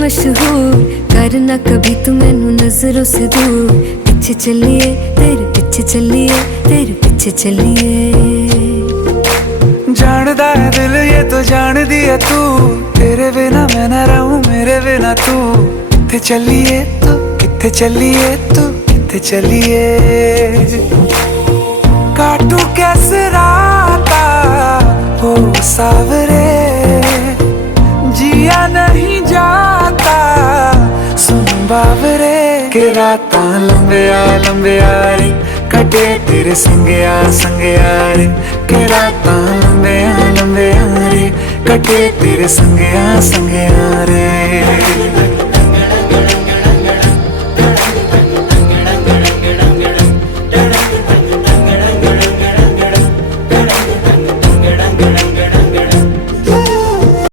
मशहूर, करना कभी तू मैनू नजरों से दूर। पीछे चलिए तेरे पीछे चलिए, तेरे पीछे चलिए। जानदा है दिल ये तो जान दिया तू, तेरे बिना मैं ना रहूं मेरे बिना तू। किथे चलिए तू, किथे चलिए तू, किथे चलिए। काटू कैसे राता हो सावरे, जिया नहीं जाता सुन बावरे। के रातां लंबिया लंबिया रे, कटे तेरे संगया संगया रे। के रातां लंबिया लंबिया रे, कटे तेरे संगया संगया रे।